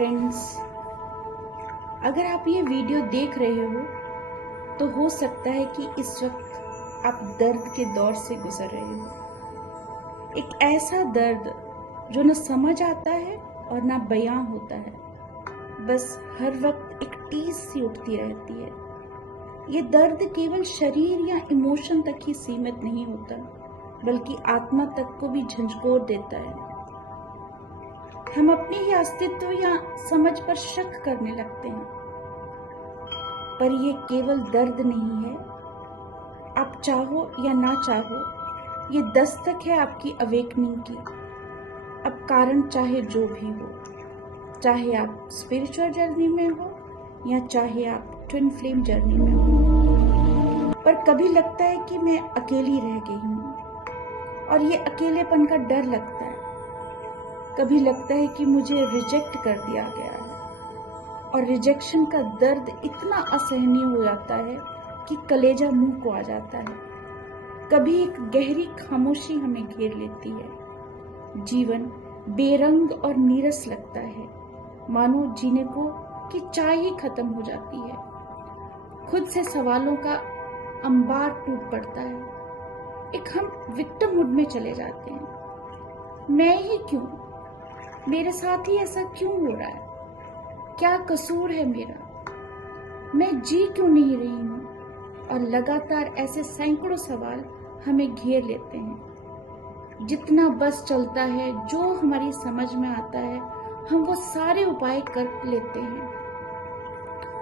Friends, अगर आप ये वीडियो देख रहे हो तो हो सकता है कि इस वक्त आप दर्द के दौर से गुजर रहे हो। एक ऐसा दर्द जो न समझ आता है और ना बयां होता है, बस हर वक्त एक टीस सी उठती रहती है। ये दर्द केवल शरीर या इमोशन तक ही सीमित नहीं होता, बल्कि आत्मा तक को भी झंझोर देता है। हम अपने ही अस्तित्व या समझ पर शक करने लगते हैं, पर यह केवल दर्द नहीं है। आप चाहो या ना चाहो, ये दस्तक है आपकी अवेकनिंग की। अब कारण चाहे जो भी हो, चाहे आप स्पिरिचुअल जर्नी में हो या चाहे आप ट्विन फ्लेम जर्नी में हो, पर कभी लगता है कि मैं अकेली रह गई हूँ और ये अकेलेपन का डर लगता है। कभी लगता है कि मुझे रिजेक्ट कर दिया गया है और रिजेक्शन का दर्द इतना असहनीय हो जाता है कि कलेजा मुंह को आ जाता है। कभी एक गहरी खामोशी हमें घेर लेती है। जीवन बेरंग और नीरस लगता है, मानो जीने को कि चाय ही खत्म हो जाती है। खुद से सवालों का अंबार टूट पड़ता है। एक हम विक्टिम मूड में चले जाते हैं। मैं ही क्यों, मेरे साथ ही ऐसा क्यों हो रहा है? क्या कसूर है मेरा? मैं जी क्यों नहीं रही हूँ? और लगातार ऐसे सैकड़ों सवाल हमें घेर लेते हैं। जितना बस चलता है, जो हमारी समझ में आता है, हम वो सारे उपाय कर लेते हैं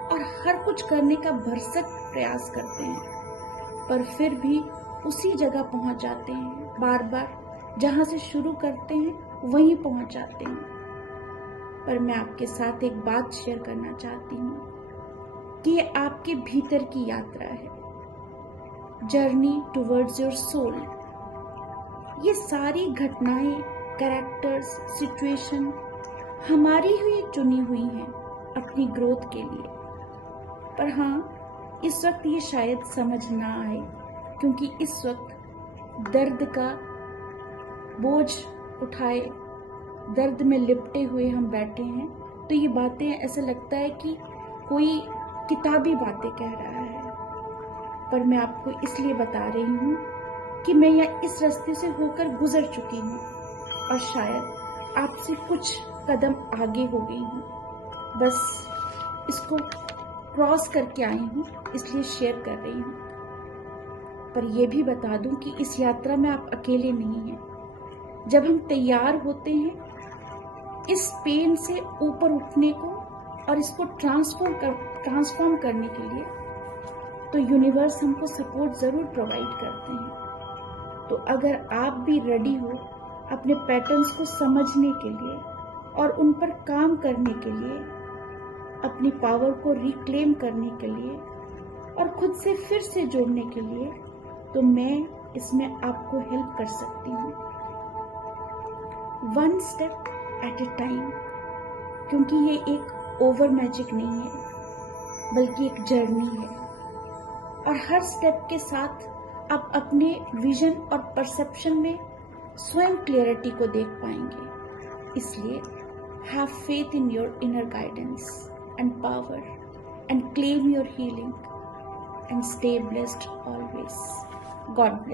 और हर कुछ करने का भरसक प्रयास करते हैं, पर फिर भी उसी जगह पहुंच जाते हैं। बार बार जहां से शुरू करते हैं वहीं पहुंच जाते हैं। पर मैं आपके साथ एक बात शेयर करना चाहती हूँ कि ये आपके भीतर की यात्रा है, जर्नी टुवर्ड्स योर सोल। ये सारी घटनाएं, कैरेक्टर्स, सिचुएशन हमारी ही चुनी हुई हैं अपनी ग्रोथ के लिए। पर हाँ, इस वक्त ये शायद समझ ना आए, क्योंकि इस वक्त दर्द का बोझ उठाए, दर्द में लिपटे हुए हम बैठे हैं, तो ये बातें ऐसा लगता है कि कोई किताबी बातें कह रहा है। पर मैं आपको इसलिए बता रही हूँ कि मैं यहाँ इस रास्ते से होकर गुजर चुकी हूँ और शायद आपसे कुछ कदम आगे हो गई हूँ। बस इसको क्रॉस करके आई हूँ, इसलिए शेयर कर रही हूँ। पर यह भी बता दूं कि इस यात्रा में आप अकेले नहीं हैं। जब हम तैयार होते हैं इस पेन से ऊपर उठने को और इसको ट्रांसफॉर्म करने के लिए, तो यूनिवर्स हमको सपोर्ट जरूर प्रोवाइड करते हैं। तो अगर आप भी रेडी हो अपने पैटर्न्स को समझने के लिए और उन पर काम करने के लिए, अपनी पावर को रिक्लेम करने के लिए और खुद से फिर से जोड़ने के लिए, तो मैं इसमें आपको हेल्प कर सकती हूँ, one step at A time. क्योंकि ये एक ओवर मैजिक नहीं है, बल्कि एक जर्नी है और हर स्टेप के साथ आप अपने विजन और परसेप्शन में स्वयं क्लियरिटी को देख पाएंगे। इसलिए have faith in your inner guidance and power and claim your healing and stay blessed always. God bless.